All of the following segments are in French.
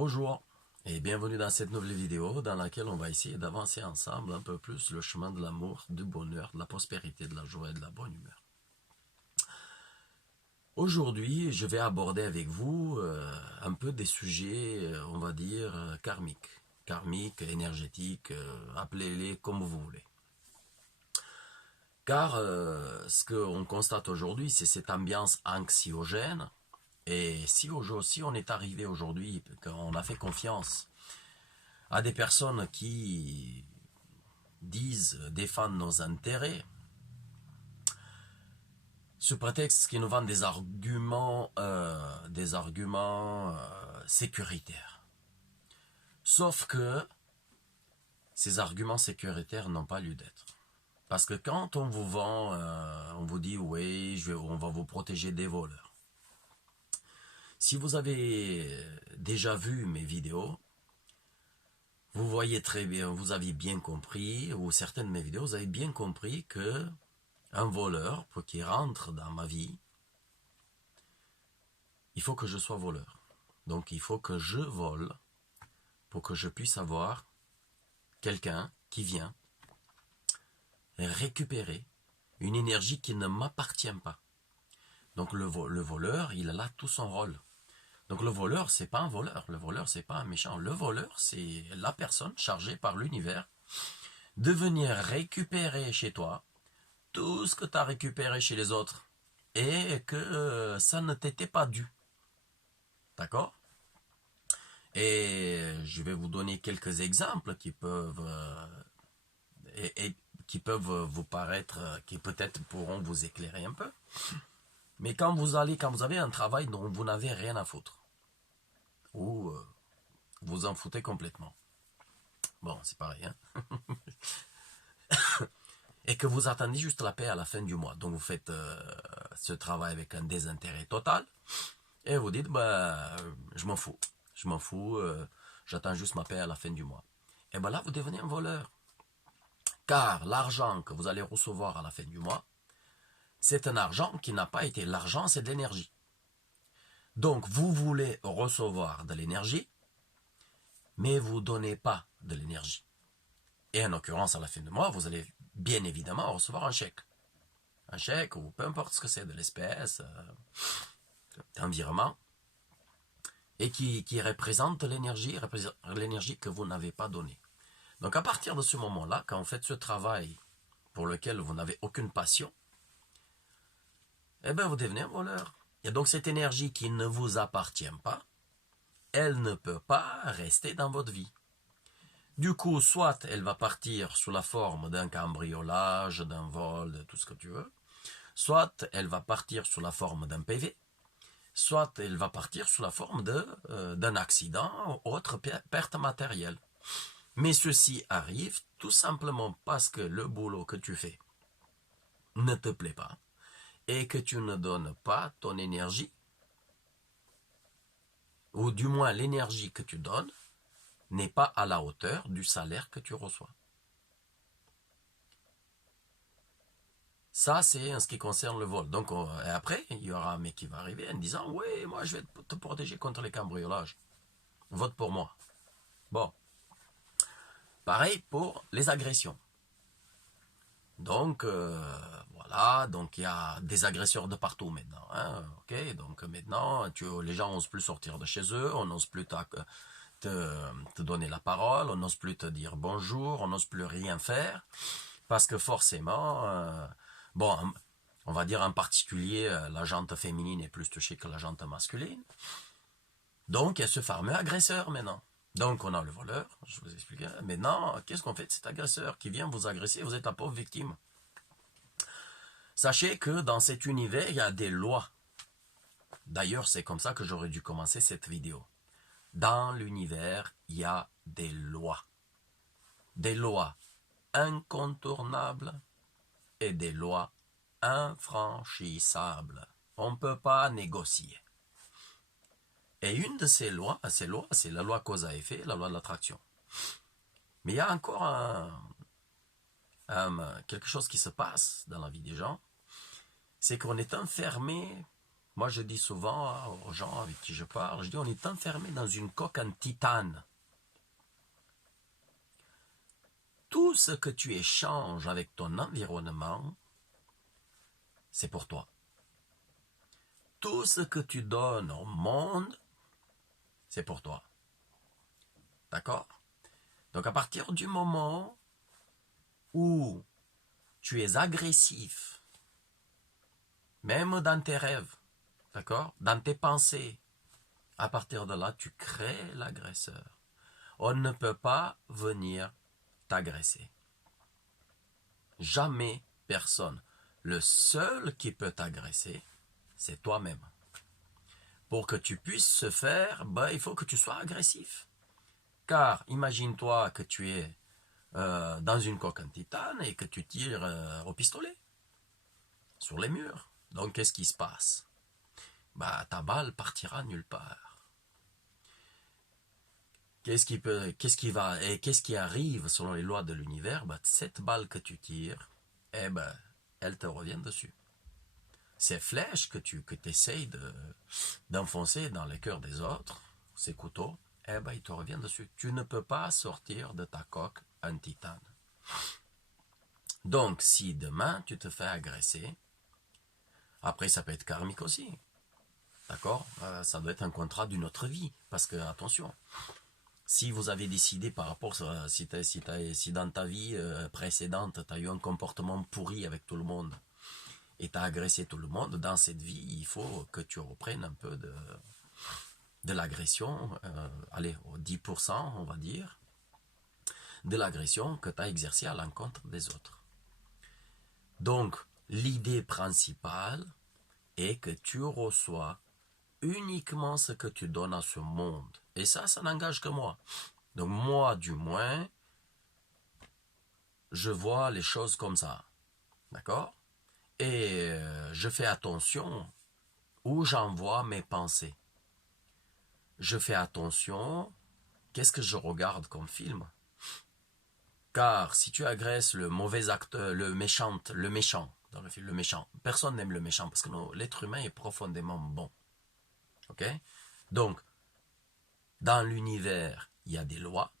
Bonjour et bienvenue dans cette nouvelle vidéo dans laquelle on va essayer d'avancer ensemble un peu plus le chemin de l'amour, du bonheur, de la prospérité, de la joie et de la bonne humeur. Aujourd'hui, je vais aborder avec vous un peu des sujets, on va dire, karmiques, énergétiques, appelez-les comme vous voulez. Car ce qu'on constate aujourd'hui, c'est cette ambiance anxiogène. Et si on est arrivé aujourd'hui, qu'on a fait confiance à des personnes qui défendent nos intérêts, sous prétexte qu'ils nous vendent des arguments sécuritaires. Sauf que ces arguments sécuritaires n'ont pas lieu d'être. Parce que quand on vous vend, on vous dit oui, on va vous protéger des voleurs. Si vous avez déjà vu mes vidéos, vous voyez très bien, vous avez bien compris, ou certaines de mes vidéos, vous avez bien compris que un voleur, pour qu'il rentre dans ma vie, il faut que je sois voleur. Donc il faut que je vole pour que je puisse avoir quelqu'un qui vient récupérer une énergie qui ne m'appartient pas. Donc le voleur, il a là tout son rôle. Donc le voleur, c'est pas un voleur, le voleur, c'est pas un méchant. Le voleur, c'est la personne chargée par l'univers de venir récupérer chez toi tout ce que tu as récupéré chez les autres et que ça ne t'était pas dû. D'accord? Et je vais vous donner quelques exemples qui peuvent vous paraître, qui peut-être pourront vous éclairer un peu. Mais quand vous avez un travail dont vous n'avez rien à foutre, ou vous en foutez complètement. Bon, c'est pareil, hein? Et que vous attendez juste la paix à la fin du mois. Donc vous faites ce travail avec un désintérêt total, et vous dites, bah, je m'en fous, j'attends juste ma paix à la fin du mois. Et bien là, vous devenez un voleur. Car l'argent que vous allez recevoir à la fin du mois, c'est un argent qui n'a pas été l'argent, c'est de l'énergie. Donc vous voulez recevoir de l'énergie, mais vous ne donnez pas de l'énergie. Et en l'occurrence, à la fin du mois, vous allez bien évidemment recevoir un chèque. Un chèque, ou peu importe ce que c'est, de l'espèce, un virement, et qui représente l'énergie que vous n'avez pas donnée. Donc à partir de ce moment-là, quand vous faites ce travail pour lequel vous n'avez aucune passion, eh bien vous devenez un voleur. Et donc cette énergie qui ne vous appartient pas, elle ne peut pas rester dans votre vie. Du coup, soit elle va partir sous la forme d'un cambriolage, d'un vol, de tout ce que tu veux, soit elle va partir sous la forme d'un PV, soit elle va partir sous la forme d'un accident ou autre perte matérielle. Mais ceci arrive tout simplement parce que le boulot que tu fais ne te plaît pas et que tu ne donnes pas ton énergie, ou du moins l'énergie que tu donnes n'est pas à la hauteur du salaire que tu reçois. Ça, c'est en ce qui concerne le vol. Donc, et après, il y aura un mec qui va arriver en disant « Oui, moi, je vais te protéger contre les cambriolages. Vote pour moi. » Bon. Pareil pour les agressions. Donc, voilà. Donc, il y a des agresseurs de partout maintenant. Hein, ok. Donc, maintenant, les gens n'osent plus sortir de chez eux. On n'ose plus te donner la parole. On n'ose plus te dire bonjour. On n'ose plus rien faire. Parce que forcément... bon, on va dire en particulier, la jante féminine est plus touchée que la jante masculine. Donc, il y a ce fameux agresseur maintenant. Donc, on a le voleur, je vous explique. Maintenant, qu'est-ce qu'on fait de cet agresseur qui vient vous agresser? Vous êtes la pauvre victime. Sachez que dans cet univers, il y a des lois. D'ailleurs, c'est comme ça que j'aurais dû commencer cette vidéo. Dans l'univers, il y a des lois. Des lois incontournables et des lois infranchissables. On ne peut pas négocier. Et une de ces lois, c'est la loi cause à effet, la loi de l'attraction. Mais il y a encore quelque chose qui se passe dans la vie des gens, c'est qu'on est enfermé Moi, je dis souvent aux gens avec qui je parle, je dis, on est enfermé dans une coque en titane. Tout ce que tu échanges avec ton environnement, c'est pour toi. Tout ce que tu donnes au monde, c'est pour toi. D'accord? Donc à partir du moment où tu es agressif, même dans tes rêves, d'accord? Dans tes pensées, à partir de là, tu crées l'agresseur. On ne peut pas venir t'agresser. Jamais personne. Le seul qui peut t'agresser, c'est toi-même. Pour que tu puisses se faire, il faut que tu sois agressif. Car imagine-toi que tu es dans une coque en titane et que tu tires au pistolet sur les murs. Donc qu'est-ce qui se passe? Ta balle partira nulle part. Qu'est-ce qui arrive selon les lois de l'univers? Cette balle que tu tires, elle te revient dessus. Ces flèches que tu essayes d'enfoncer dans le cœur des autres, ces couteaux, ils te reviennent dessus. Tu ne peux pas sortir de ta coque en titane. Donc, si demain tu te fais agresser, après ça peut être karmique aussi. D'accord? Ça doit être un contrat d'une autre vie. Parce que, attention, si vous avez décidé par rapport, si dans ta vie précédente, tu as eu un comportement pourri avec tout le monde, et tu as agressé tout le monde, dans cette vie, il faut que tu reprennes un peu de l'agression, allez, au 10%, on va dire, de l'agression que tu as exercée à l'encontre des autres. Donc, l'idée principale est que tu reçois uniquement ce que tu donnes à ce monde. Et ça n'engage que moi. Donc moi, du moins, je vois les choses comme ça. D'accord? Et je fais attention où j'envoie mes pensées. Je fais attention, qu'est-ce que je regarde comme film? Car si tu agresses le mauvais acteur, le méchant dans le film, le méchant, personne n'aime le méchant parce que l'être humain est profondément bon. Ok? Donc, dans l'univers, il y a des lois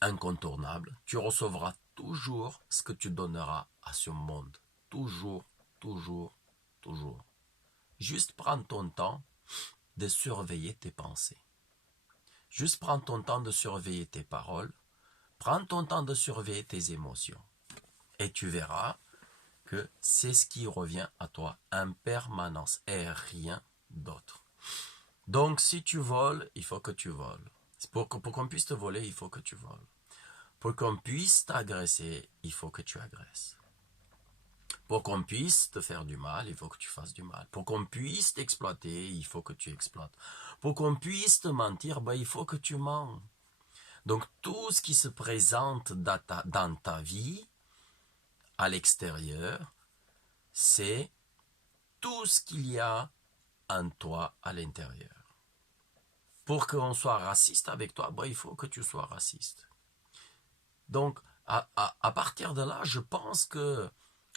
incontournables. Tu recevras toujours ce que tu donneras à ce monde. Toujours, toujours, toujours. Juste prends ton temps de surveiller tes pensées. Juste prends ton temps de surveiller tes paroles. Prends ton temps de surveiller tes émotions. Et tu verras que c'est ce qui revient à toi en permanence et rien d'autre. Donc si tu voles, il faut que tu voles. Pour qu'on puisse te voler, il faut que tu voles. Pour qu'on puisse t'agresser, il faut que tu agresses. Pour qu'on puisse te faire du mal, il faut que tu fasses du mal. Pour qu'on puisse t'exploiter, il faut que tu exploites. Pour qu'on puisse te mentir, il faut que tu mens. Donc tout ce qui se présente dans ta vie, à l'extérieur, c'est tout ce qu'il y a en toi à l'intérieur. Pour qu'on soit raciste avec toi, il faut que tu sois raciste. Donc, à partir de là, je pense que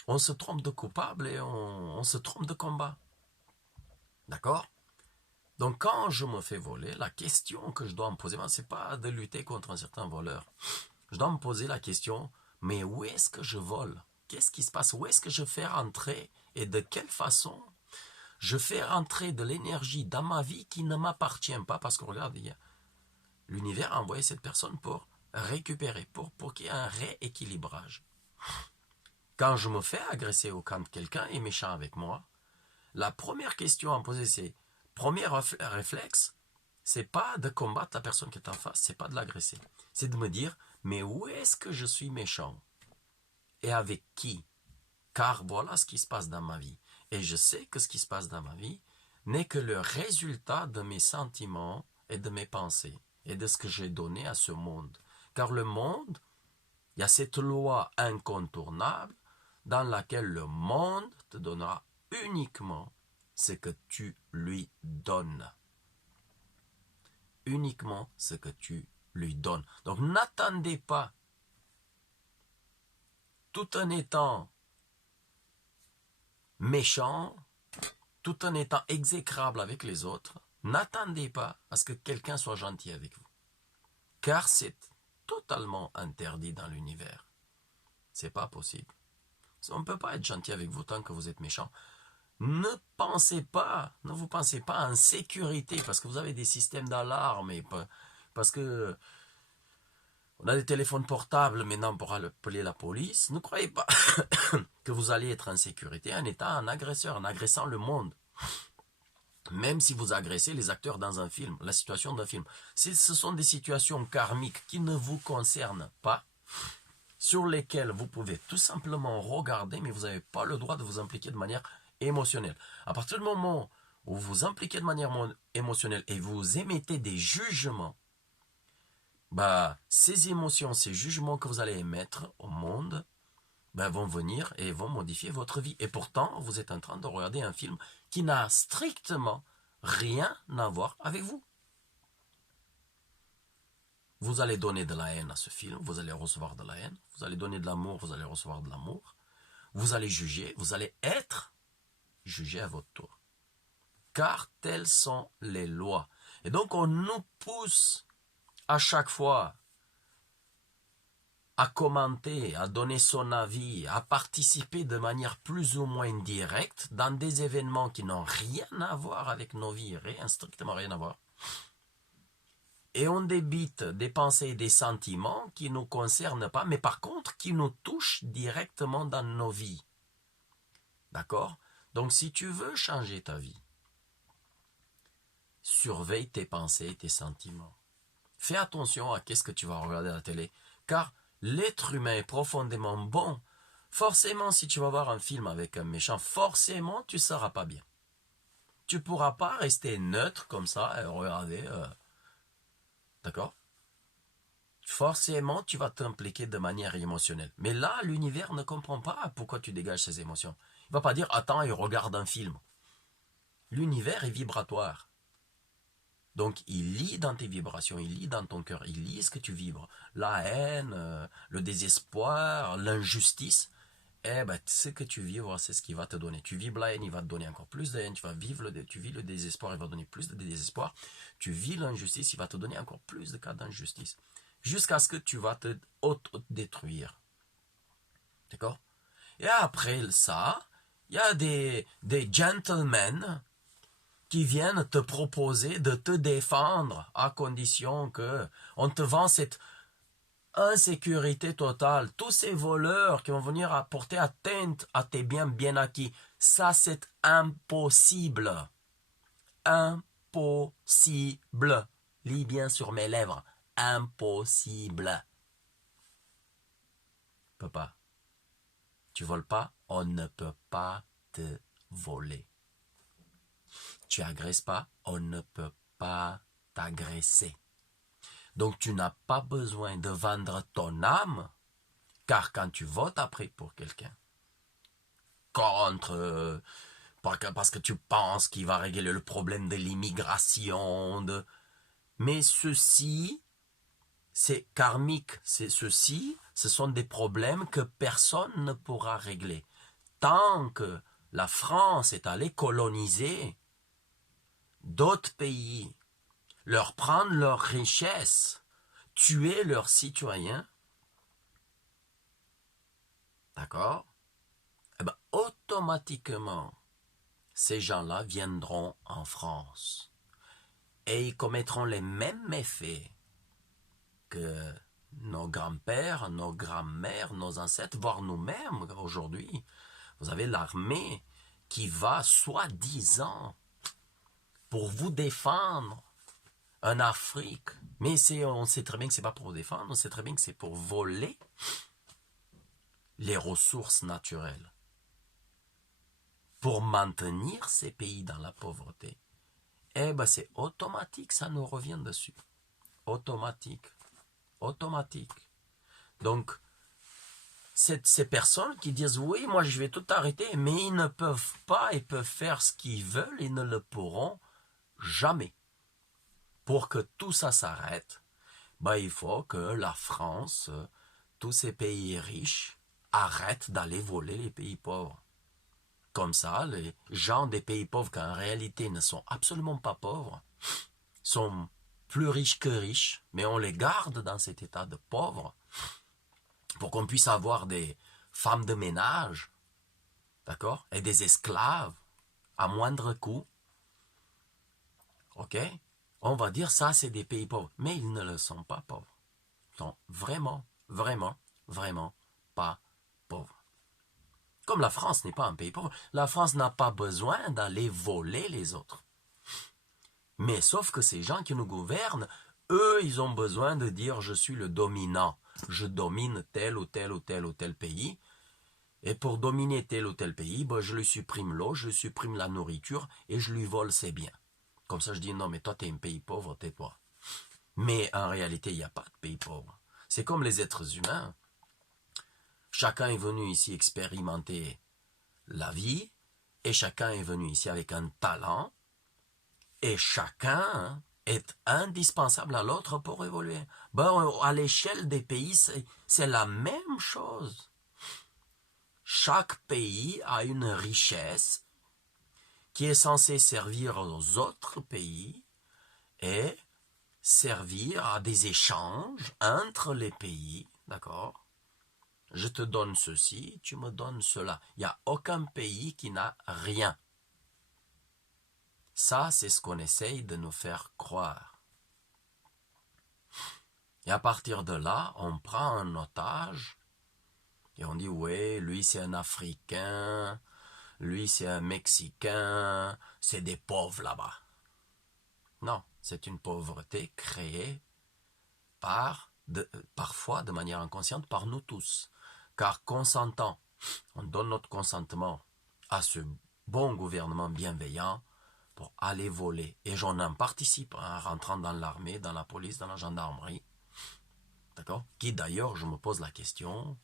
on se trompe de coupable et on se trompe de combat. D'accord? Donc, quand je me fais voler, la question que je dois me poser, ce n'est pas de lutter contre un certain voleur. Je dois me poser la question, mais où est-ce que je vole? Qu'est-ce qui se passe? Où est-ce que je fais rentrer et de quelle façon je fais rentrer de l'énergie dans ma vie qui ne m'appartient pas? Parce que regarde, l'univers a envoyé cette personne pour récupérer, pour qu'il y ait un rééquilibrage. Quand je me fais agresser ou quand quelqu'un est méchant avec moi, la première question à me poser, c'est, premier réflexe, c'est pas de combattre la personne qui est en face, c'est pas de l'agresser. C'est de me dire, mais où est-ce que je suis méchant? Et avec qui? Car voilà ce qui se passe dans ma vie. Et je sais que ce qui se passe dans ma vie n'est que le résultat de mes sentiments et de mes pensées et de ce que j'ai donné à ce monde. Car le monde, il y a cette loi incontournable dans laquelle le monde te donnera uniquement ce que tu lui donnes. Uniquement ce que tu lui donnes. Donc n'attendez pas, tout en étant méchant, tout en étant exécrable avec les autres, n'attendez pas à ce que quelqu'un soit gentil avec vous. Car c'est totalement interdit dans l'univers. C'est pas possible. On ne peut pas être gentil avec vous tant que vous êtes méchant. Ne vous pensez pas en sécurité parce que vous avez des systèmes d'alarme et parce que on a des téléphones portables maintenant pour appeler la police. Ne croyez pas que vous allez être en sécurité en étant un agresseur, en agressant le monde. Même si vous agressez les acteurs dans un film, la situation d'un film. Ce sont des situations karmiques qui ne vous concernent pas, sur lesquelles vous pouvez tout simplement regarder, mais vous n'avez pas le droit de vous impliquer de manière émotionnelle. À partir du moment où vous vous impliquez de manière émotionnelle et vous émettez des jugements, ces émotions, ces jugements que vous allez émettre au monde, vont venir et vont modifier votre vie. Et pourtant, vous êtes en train de regarder un film qui n'a strictement rien à voir avec vous. Vous allez donner de la haine à ce film, vous allez recevoir de la haine. Vous allez donner de l'amour, vous allez recevoir de l'amour. Vous allez juger, vous allez être jugé à votre tour. Car telles sont les lois. Et donc, on nous pousse à chaque fois à commenter, à donner son avis, à participer de manière plus ou moins directe dans des événements qui n'ont rien à voir avec nos vies, strictement rien à voir. Et on débite des pensées et des sentiments qui ne nous concernent pas, mais par contre qui nous touchent directement dans nos vies. D'accord? Donc si tu veux changer ta vie, surveille tes pensées et tes sentiments. Fais attention à ce que tu vas regarder à la télé, car l'être humain est profondément bon. Forcément, si tu vas voir un film avec un méchant, forcément, tu ne seras pas bien. Tu ne pourras pas rester neutre comme ça et regarder. D'accord? Forcément, tu vas t'impliquer de manière émotionnelle. Mais là, l'univers ne comprend pas pourquoi tu dégages ces émotions. Il ne va pas dire, attends et regarde un film. L'univers est vibratoire. Donc, il lit dans tes vibrations, il lit dans ton cœur, il lit ce que tu vibres. La haine, le désespoir, l'injustice. Ce que tu vibres, c'est ce qu'il va te donner. Tu vibres la haine, il va te donner encore plus de haine. Tu vis le désespoir, il va te donner plus de désespoir. Tu vis l'injustice, il va te donner encore plus de cas d'injustice. Jusqu'à ce que tu vas te auto-détruire. D'accord? Et après ça, il y a des gentlemen qui viennent te proposer de te défendre à condition que on te vend cette insécurité totale. Tous ces voleurs qui vont venir apporter atteinte à tes biens bien acquis, ça c'est impossible. Impossible. Lis bien sur mes lèvres. Impossible. Peut pas. Tu voles pas, on ne peut pas te voler. Tu agresses pas, on ne peut pas t'agresser. Donc tu n'as pas besoin de vendre ton âme, car quand tu votes après pour quelqu'un, parce que tu penses qu'il va régler le problème de l'immigration, mais ceci, c'est karmique, ce sont des problèmes que personne ne pourra régler. Tant que la France est allée coloniser d'autres pays, leur prendre leurs richesses, tuer leurs citoyens, d'accord? Automatiquement, ces gens-là viendront en France et ils commettront les mêmes méfaits que nos grands-pères, nos grands-mères, nos ancêtres, voire nous-mêmes aujourd'hui. Vous avez l'armée qui va soi-disant pour vous défendre en Afrique. Mais on sait très bien que ce n'est pas pour vous défendre, on sait très bien que c'est pour voler les ressources naturelles. Pour maintenir ces pays dans la pauvreté. C'est automatique, ça nous revient dessus. Automatique. Donc, ces personnes qui disent, oui, moi je vais tout arrêter, mais ils ne peuvent pas, ils peuvent faire ce qu'ils veulent, ils ne le pourront jamais. Pour que tout ça s'arrête, il faut que la France, tous ces pays riches, arrêtent d'aller voler les pays pauvres. comme ça, les gens des pays pauvres, qui en réalité ne sont absolument pas pauvres, sont plus riches que riches, mais on les garde dans cet état de pauvres pour qu'on puisse avoir des femmes de ménage, d'accord, et des esclaves à moindre coût. Ok? On va dire ça, c'est des pays pauvres, mais ils ne le sont pas pauvres. Ils sont vraiment, vraiment, vraiment pas pauvres. Comme la France n'est pas un pays pauvre, la France n'a pas besoin d'aller voler les autres. Mais sauf que ces gens qui nous gouvernent, eux, ils ont besoin de dire je suis le dominant. Je domine tel ou tel ou tel ou tel pays. Et pour dominer tel ou tel pays, ben, je lui supprime l'eau, je lui supprime la nourriture et je lui vole ses biens. Comme ça, je dis non, mais toi, t'es un pays pauvre, tais-toi. Mais en réalité, il n'y a pas de pays pauvre. C'est comme les êtres humains. Chacun est venu ici expérimenter la vie et chacun est venu ici avec un talent. Et chacun est indispensable à l'autre pour évoluer. Bon, à l'échelle des pays, c'est la même chose. Chaque pays a une richesse qui est censée servir aux autres pays et servir à des échanges entre les pays, d'accord? Je te donne ceci, tu me donnes cela. Il n'y a aucun pays qui n'a rien. Ça, c'est ce qu'on essaye de nous faire croire. Et à partir de là, on prend un otage et on dit, ouais, lui c'est un Africain, lui c'est un Mexicain, c'est des pauvres là-bas. Non, c'est une pauvreté créée parfois de manière inconsciente par nous tous. Car consentant, on donne notre consentement à ce bon gouvernement bienveillant pour aller voler. Et j'en en participe en rentrant dans l'armée, dans la police, dans la gendarmerie. D'accord? Qui d'ailleurs, je me pose la question,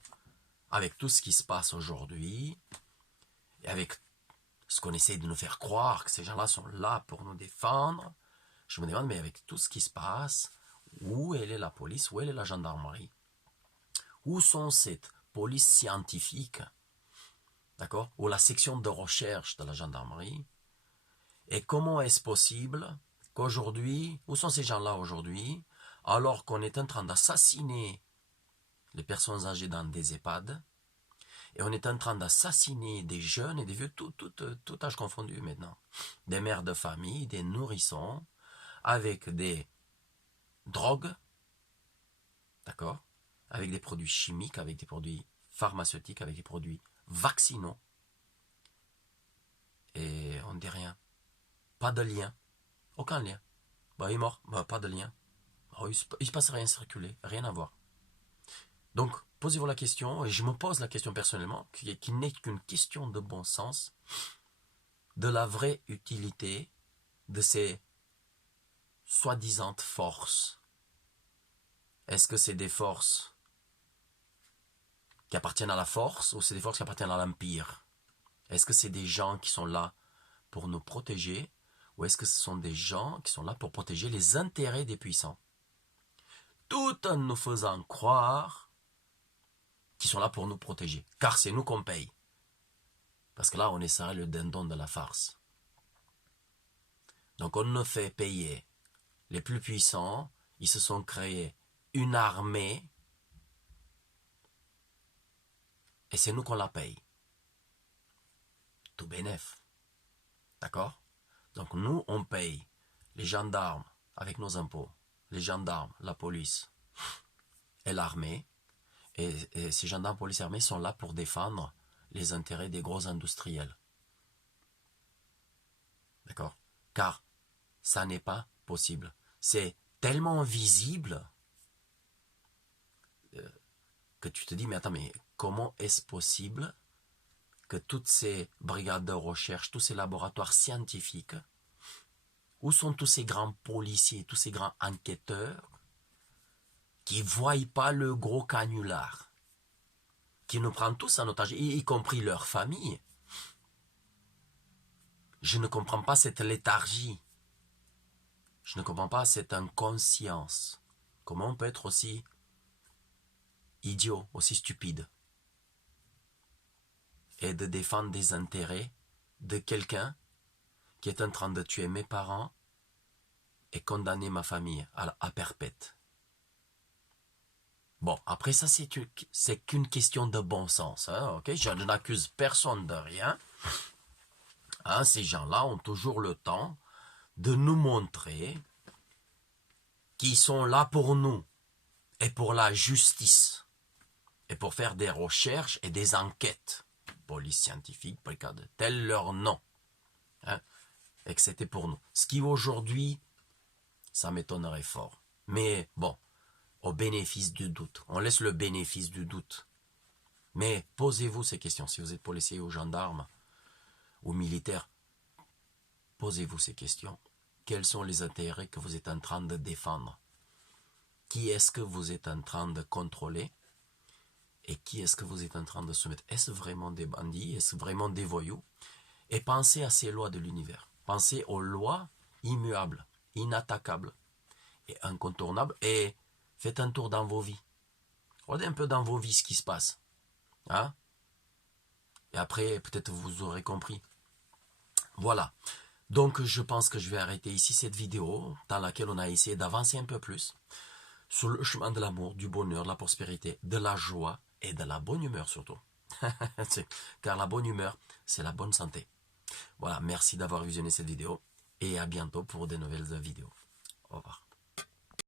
avec tout ce qui se passe aujourd'hui, et avec ce qu'on essaie de nous faire croire, que ces gens-là sont là pour nous défendre, je me demande, mais avec tout ce qui se passe, où est la police, où est la gendarmerie? Où sont cette police scientifique, d'accord? Ou la section de recherche de la gendarmerie? Et comment est-ce possible qu'aujourd'hui, où sont ces gens-là aujourd'hui, alors qu'on est en train d'assassiner les personnes âgées dans des EHPAD, et on est en train d'assassiner des jeunes et des vieux, tout âge confondu maintenant, des mères de famille, des nourrissons, avec des drogues, d'accord, avec des produits chimiques, avec des produits pharmaceutiques, avec des produits vaccinaux, et on ne dit rien. Pas de lien. Aucun lien. Bah, il est mort. Bah, pas de lien. Oh, il se passe rien circuler. Rien à voir. Donc, posez-vous la question, et je me pose la question personnellement, qui n'est qu'une question de bon sens, de la vraie utilité de ces soi-disant forces. Est-ce que c'est des forces qui appartiennent à la force, ou c'est des forces qui appartiennent à l'empire? Est-ce que c'est des gens qui sont là pour nous protéger, ou est-ce que ce sont des gens qui sont là pour protéger les intérêts des puissants, tout en nous faisant croire qu'ils sont là pour nous protéger, car c'est nous qu'on paye. Parce que là, on est serré le dindon de la farce. Donc on nous fait payer les plus puissants, ils se sont créés une armée, et c'est nous qu'on la paye. Tout bénef. D'accord? Donc nous, on paye les gendarmes avec nos impôts, les gendarmes, la police et l'armée. Et ces gendarmes, police et armée sont là pour défendre les intérêts des gros industriels. D'accord? Car ça n'est pas possible. C'est tellement visible que tu te dis, mais attends, mais comment est-ce possible que toutes ces brigades de recherche, tous ces laboratoires scientifiques, où sont tous ces grands policiers, tous ces grands enquêteurs qui ne voient pas le gros canular, qui nous prennent tous en otage, y compris leurs familles? Je ne comprends pas cette léthargie. Je ne comprends pas cette inconscience. Comment on peut être aussi idiot, aussi stupide, et de défendre des intérêts de quelqu'un qui est en train de tuer mes parents et condamner ma famille à perpète. Bon, après ça, c'est qu'une question de bon sens. Hein, okay? Je n'accuse personne de rien. Hein, ces gens-là ont toujours le temps de nous montrer qu'ils sont là pour nous et pour la justice et pour faire des recherches et des enquêtes. Police scientifique, brigade, tel leur nom. Hein, et que c'était pour nous. Ce qui aujourd'hui, ça m'étonnerait fort. Mais bon, au bénéfice du doute. On laisse le bénéfice du doute. Mais posez-vous ces questions. Si vous êtes policier ou gendarme ou militaire, posez-vous ces questions. Quels sont les intérêts que vous êtes en train de défendre? Qui est-ce que vous êtes en train de contrôler? Et qui est-ce que vous êtes en train de soumettre? Est-ce vraiment des bandits? Est-ce vraiment des voyous? Et pensez à ces lois de l'univers. Pensez aux lois immuables, inattaquables et incontournables. Et faites un tour dans vos vies. Regardez un peu dans vos vies ce qui se passe. Hein? Et après, peut-être vous aurez compris. Voilà. Donc, je pense que je vais arrêter ici cette vidéo dans laquelle on a essayé d'avancer un peu plus sur le chemin de l'amour, du bonheur, de la prospérité, de la joie et de la bonne humeur surtout. Car la bonne humeur, c'est la bonne santé. Voilà, merci d'avoir visionné cette vidéo et à bientôt pour de nouvelles vidéos. Au revoir.